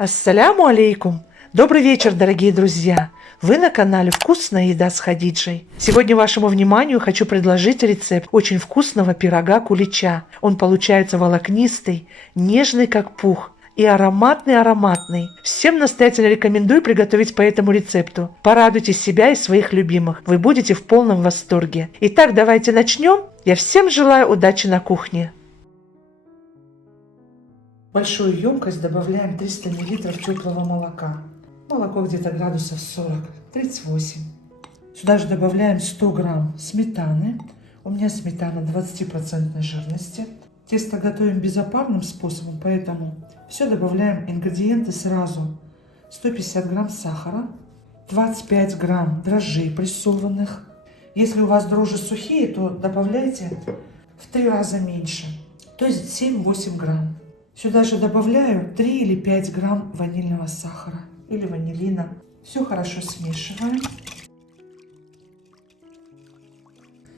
Ассаляму алейкум! Добрый вечер, дорогие друзья! Вы на канале «Вкусная еда с Хадиджей». Сегодня вашему вниманию хочу предложить рецепт очень вкусного пирога кулича. Он получается волокнистый, нежный как пух и ароматный. Всем настоятельно рекомендую приготовить по этому рецепту. Порадуйте себя и своих любимых. Вы будете в полном восторге. Итак, давайте начнем. Я всем желаю удачи на кухне. В большую емкость добавляем 300 мл теплого молока. Молоко где-то градусов 40-38. Сюда же добавляем 100 грамм сметаны. У меня сметана 20% жирности. Тесто готовим безопарным способом, поэтому все добавляем ингредиенты сразу. 150 грамм сахара, 25 грамм дрожжей прессованных. Если у вас дрожжи сухие, то добавляйте в 3 раза меньше, то есть 7-8 грамм. Сюда же добавляю 3 или 5 грамм ванильного сахара или ванилина. Все хорошо смешиваем.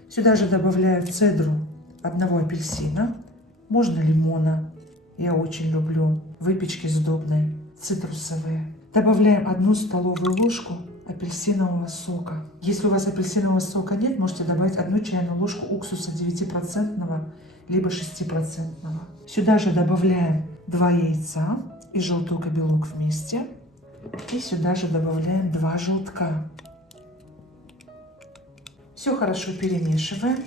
Сюда же добавляю цедру одного апельсина, можно лимона. Я очень люблю выпечки сдобные, цитрусовые. Добавляем 1 столовую ложку апельсинового сока. Если у вас апельсинового сока нет, можете добавить 1 чайную ложку уксуса 9% либо 6%. Сюда же добавляем 2 яйца и желток и белок вместе. И сюда же добавляем 2 желтка. Все хорошо перемешиваем.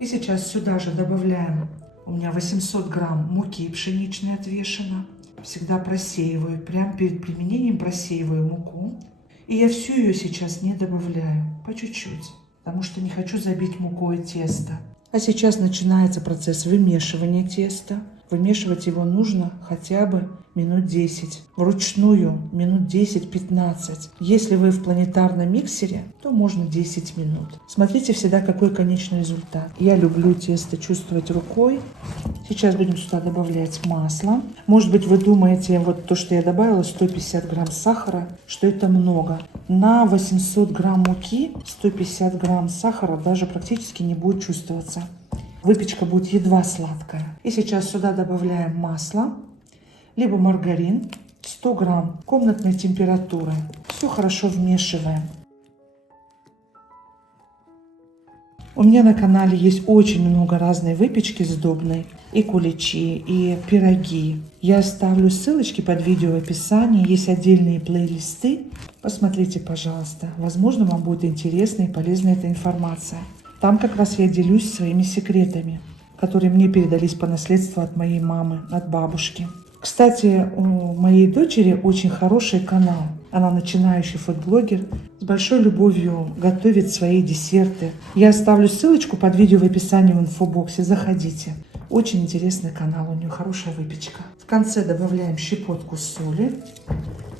И сейчас сюда же добавляем, у меня 800 грамм муки пшеничной отвешено. Всегда просеиваю, прямо перед применением просеиваю муку. И я всю ее сейчас не добавляю, по чуть-чуть, потому что не хочу забить мукой тесто. А сейчас начинается процесс вымешивания теста. Вымешивать его нужно хотя бы минут 10. Вручную минут 10-15. Если вы в планетарном миксере, то можно 10 минут. Смотрите всегда, какой конечный результат. Я люблю тесто чувствовать рукой. Сейчас будем сюда добавлять масло. Может быть, вы думаете, вот то, что я добавила, 150 грамм сахара, что это много. На 800 грамм муки 150 грамм сахара даже практически не будет чувствоваться. Выпечка будет едва сладкая. И сейчас сюда добавляем масло, либо маргарин, 100 грамм комнатной температуры. Все хорошо вмешиваем. У меня на канале есть очень много разной выпечки сдобной. И куличи, и пироги. Я оставлю ссылочки под видео в описании. Есть отдельные плейлисты. Посмотрите, пожалуйста. Возможно, вам будет интересна и полезна эта информация. Там как раз я делюсь своими секретами, которые мне передались по наследству от моей мамы, от бабушки. Кстати, у моей дочери очень хороший канал. Она начинающий фудблогер, с большой любовью готовит свои десерты. Я оставлю ссылочку под видео в описании в инфобоксе. Заходите. Очень интересный канал, у нее хорошая выпечка. В конце добавляем щепотку соли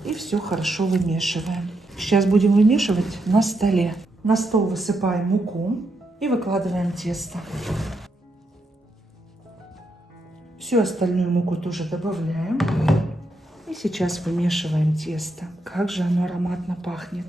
и все хорошо вымешиваем. Сейчас будем вымешивать на столе. На стол высыпаем муку и выкладываем тесто. Всю остальную муку тоже добавляем. И сейчас вымешиваем тесто. Как же оно ароматно пахнет.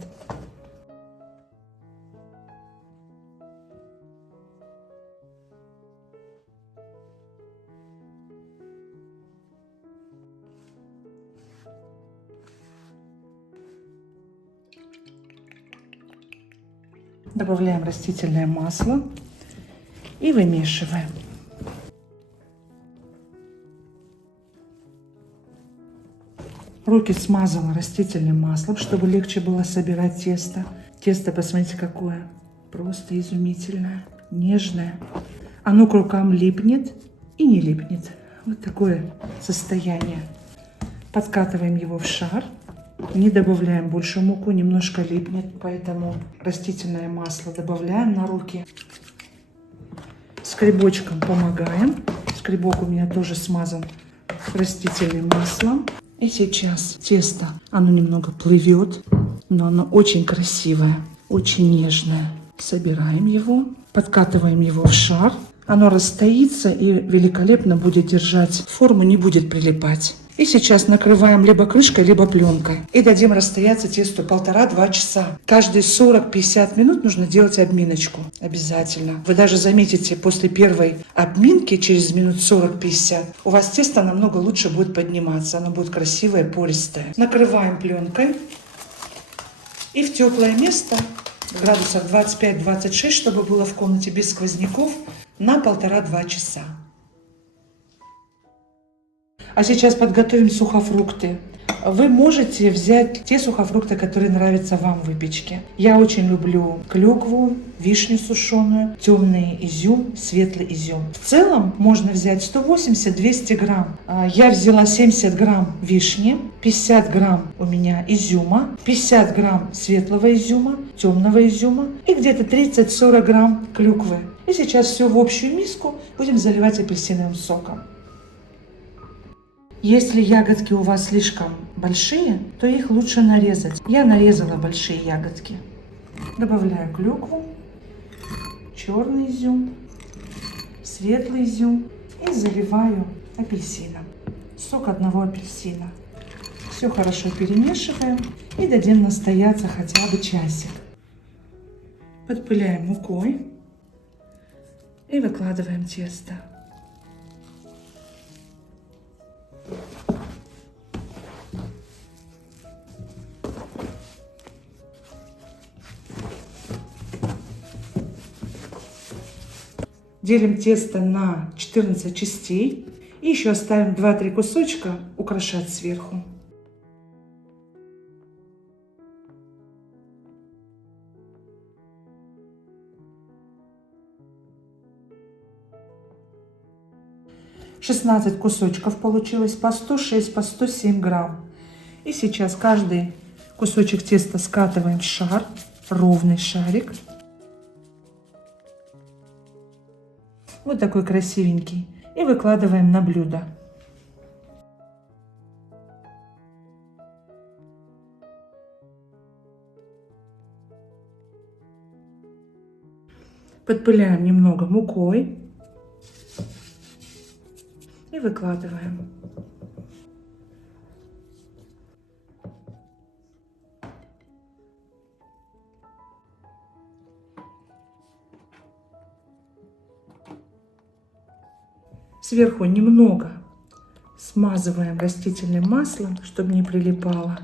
Добавляем растительное масло и вымешиваем. Руки смазала растительным маслом, чтобы легче было собирать тесто. Тесто, посмотрите, какое. Просто изумительное, нежное. Оно к рукам липнет и не липнет. Вот такое состояние. Подкатываем его в шар. Не добавляем больше муку, немножко липнет, поэтому растительное масло добавляем на руки. Скребочком помогаем. Скребок у меня тоже смазан растительным маслом. И сейчас тесто, оно немного плывет, но оно очень красивое, очень нежное. Собираем его, подкатываем его в шар. Оно расстоится и великолепно будет держать форму, не будет прилипать. И сейчас накрываем либо крышкой, либо пленкой. И дадим расстояться тесту 1,5-2 часа. Каждые 40-50 минут нужно делать обминочку. Обязательно. Вы даже заметите, после первой обминки, через минут 40-50, у вас тесто намного лучше будет подниматься. Оно будет красивое, пористое. Накрываем пленкой. И в теплое место, градусов 25-26, чтобы было в комнате без сквозняков, на 1,5-2 часа. А сейчас подготовим сухофрукты. Вы можете взять те сухофрукты, которые нравятся вам в выпечке. Я очень люблю клюкву, вишню сушеную, темный изюм, светлый изюм. В целом можно взять 180-200 грамм. Я взяла 70 грамм вишни, 50 грамм у меня изюма, 50 грамм светлого изюма, темного изюма и где-то 30-40 грамм клюквы. И сейчас все в общую миску будем заливать апельсиновым соком. Если ягодки у вас слишком большие, то их лучше нарезать. Я нарезала большие ягодки. Добавляю клюкву, черный изюм, светлый изюм и заливаю апельсином. Сок одного апельсина. Все хорошо перемешиваем и дадим настояться хотя бы часик. Подпыляем мукой и выкладываем тесто. Делим тесто на 14 частей и еще оставим 2-3 кусочка украшать сверху. «16 кусочков получилось по 106, по 107 грамм. И сейчас каждый кусочек теста скатываем в шар, ровный шарик. Вот такой красивенький. И выкладываем на блюдо. Подпыляем немного мукой. И выкладываем. Сверху немного смазываем растительным маслом, чтобы не прилипало.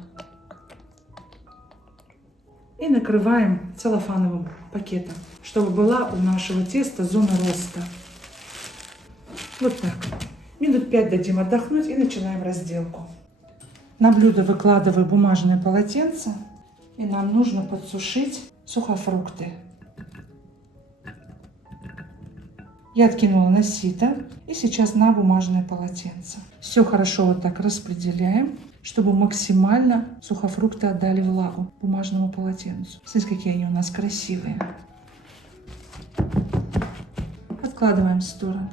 И накрываем целлофановым пакетом, чтобы была у нашего теста зона роста. Вот так. Минут 5 дадим отдохнуть и начинаем разделку. На блюдо выкладываю бумажное полотенце. И нам нужно подсушить сухофрукты. Я откинула на сито и сейчас на бумажное полотенце. Все хорошо вот так распределяем, чтобы максимально сухофрукты отдали влагу бумажному полотенцу. Смотрите, какие они у нас красивые. Откладываем в сторону.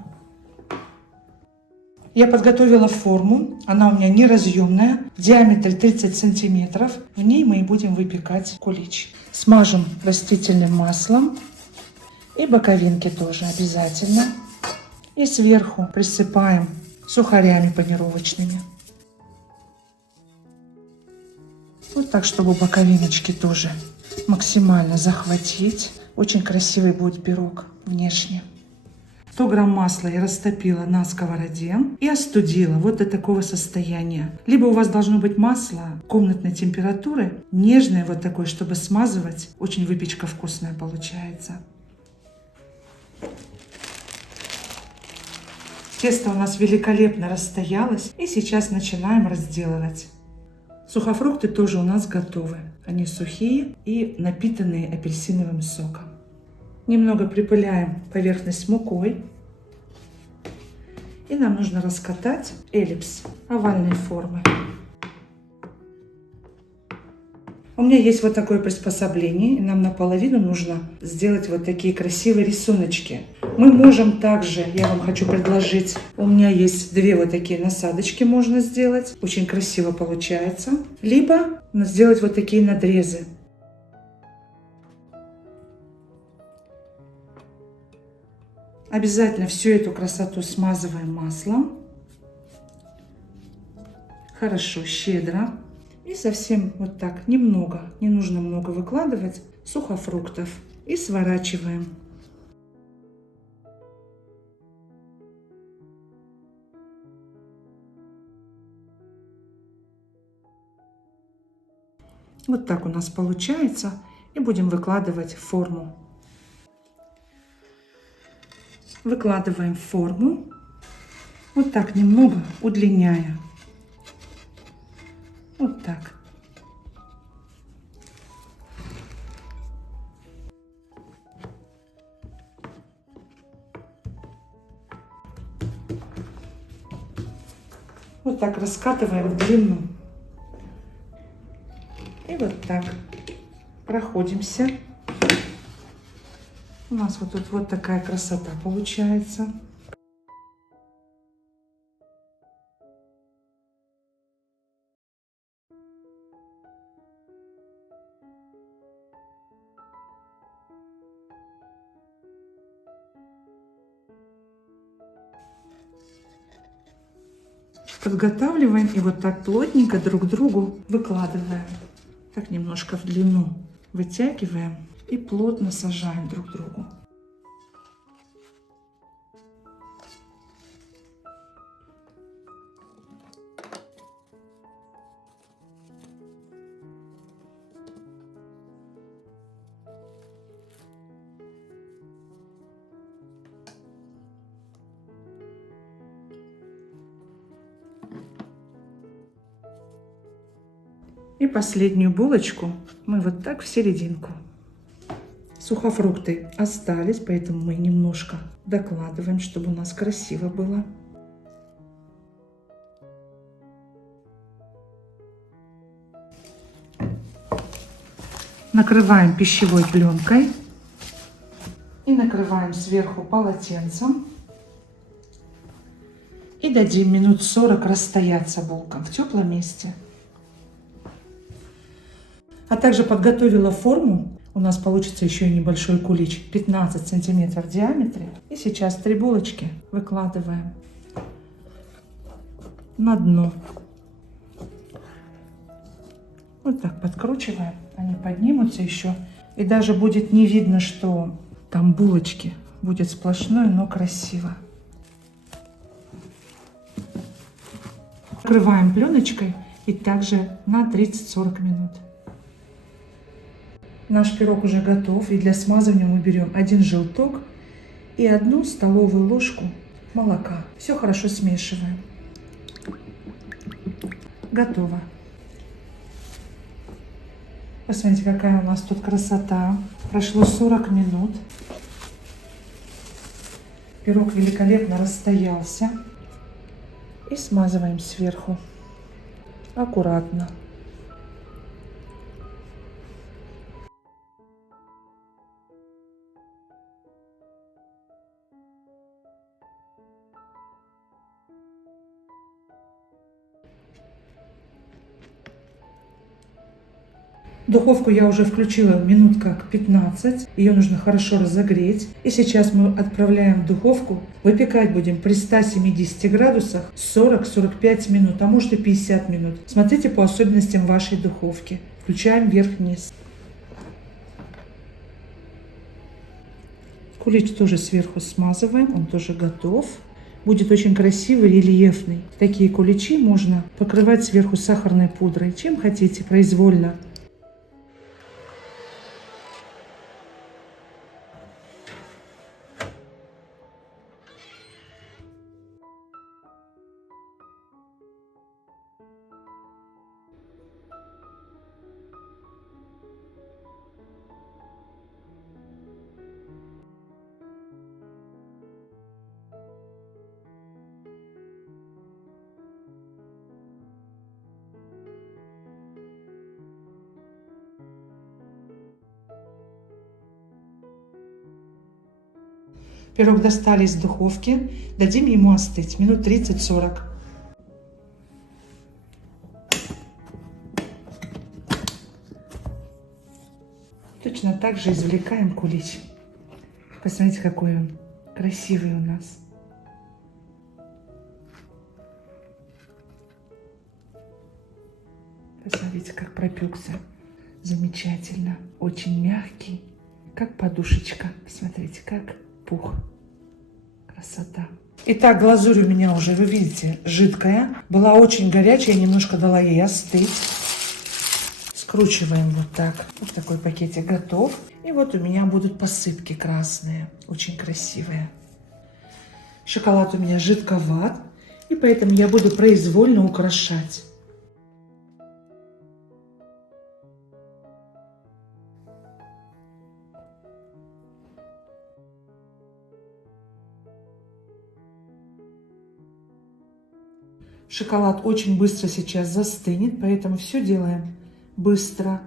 Я подготовила форму, она у меня неразъемная, в диаметре 30 сантиметров. В ней мы и будем выпекать кулич. Смажем растительным маслом. И боковинки тоже обязательно. И сверху присыпаем сухарями панировочными. Вот так, чтобы боковиночки тоже максимально захватить. Очень красивый будет пирог внешне. 100 грамм масла я растопила на сковороде и остудила вот до такого состояния. Либо у вас должно быть масло комнатной температуры, нежное вот такое, чтобы смазывать. Очень выпечка вкусная получается. Тесто у нас великолепно расстоялось, и сейчас начинаем разделывать. Сухофрукты тоже у нас готовы. Они сухие и напитанные апельсиновым соком. Немного припыляем поверхность мукой. И нам нужно раскатать эллипс овальной формы. У меня есть вот такое приспособление, и нам наполовину нужно сделать вот такие красивые рисуночки. Мы можем также, я вам хочу предложить, у меня есть 2 вот такие насадочки можно сделать, очень красиво получается. Либо сделать вот такие надрезы. Обязательно всю эту красоту смазываем маслом. хорошо, щедро. И совсем вот так, немного, не нужно много выкладывать сухофруктов. И сворачиваем. Вот так у нас получается. И будем выкладывать в форму. Выкладываем в форму. Вот так немного удлиняя. Вот так. Вот так раскатываем в длину. И вот так проходимся. У нас вот тут вот такая красота получается. Подготавливаем и вот так плотненько друг к другу выкладываем. Так немножко в длину вытягиваем и плотно сажаем друг к другу. И последнюю булочку мы вот так в серединку. Сухофрукты остались, поэтому мы немножко докладываем, чтобы у нас красиво было. Накрываем пищевой пленкой и накрываем сверху полотенцем. И дадим минут 40 расстояться булкам в теплом месте. А также подготовила форму. У нас получится еще и небольшой кулич, 15 сантиметров в диаметре. И сейчас 3 булочки выкладываем на дно. Вот так подкручиваем. Они поднимутся еще. И даже будет не видно, что там булочки. Будет сплошное, но красиво. Накрываем пленочкой и также на 30-40 минут. Наш пирог уже готов, и для смазывания мы берем 1 желток и 1 столовую ложку молока. Все хорошо смешиваем. Готово. Посмотрите, какая у нас тут красота. Прошло 40 минут. Пирог великолепно расстоялся. И смазываем сверху. Аккуратно. Духовку я уже включила минут как 15. Ее нужно хорошо разогреть. И сейчас мы отправляем в духовку. Выпекать будем при 170 градусах 40-45 минут, а может и 50 минут. Смотрите по особенностям вашей духовки. Включаем вверх-вниз. Кулич тоже сверху смазываем. Он тоже готов. Будет очень красивый, рельефный. Такие куличи можно покрывать сверху сахарной пудрой. Чем хотите, произвольно. Пирог достали из духовки. Дадим ему остыть минут 30-40. Точно так же извлекаем кулич. Посмотрите, какой он красивый у нас. Смотрите, как пропекся. Замечательно. Очень мягкий, как подушечка. Смотрите, как пух. Красота. Итак, глазурь у меня уже, вы видите, жидкая. Была очень горячая, немножко дала ей остыть. Скручиваем вот так. Вот такой пакетик готов. И вот у меня будут посыпки красные. Очень красивые. Шоколад у меня жидковат. И поэтому я буду произвольно украшать. Шоколад очень быстро сейчас застынет, поэтому все делаем быстро.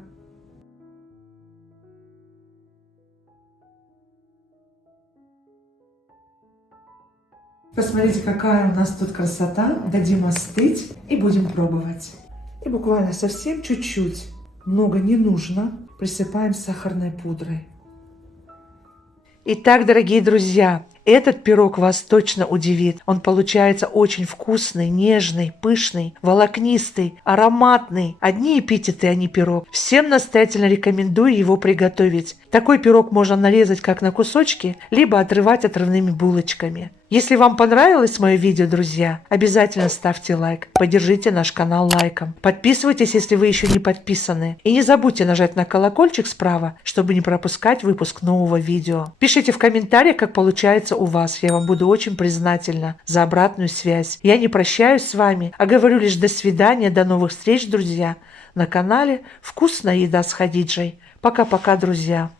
Посмотрите, какая у нас тут красота. Дадим остыть и будем пробовать. И буквально совсем чуть-чуть, много не нужно, присыпаем сахарной пудрой. Итак, дорогие друзья, этот пирог вас точно удивит. Он получается очень вкусный, нежный, пышный, волокнистый, ароматный. Одни эпитеты, а не пирог. Всем настоятельно рекомендую его приготовить. Такой пирог можно нарезать как на кусочки, либо отрывать отрывными булочками. Если вам понравилось мое видео, друзья, обязательно ставьте лайк. Поддержите наш канал лайком. Подписывайтесь, если вы еще не подписаны. И не забудьте нажать на колокольчик справа, чтобы не пропускать выпуск нового видео. Пишите в комментариях, как получается у вас. Я вам буду очень признательна за обратную связь. Я не прощаюсь с вами, а говорю лишь до свидания, до новых встреч, друзья, на канале «Вкусная еда с Хадиджей». Пока-пока, друзья.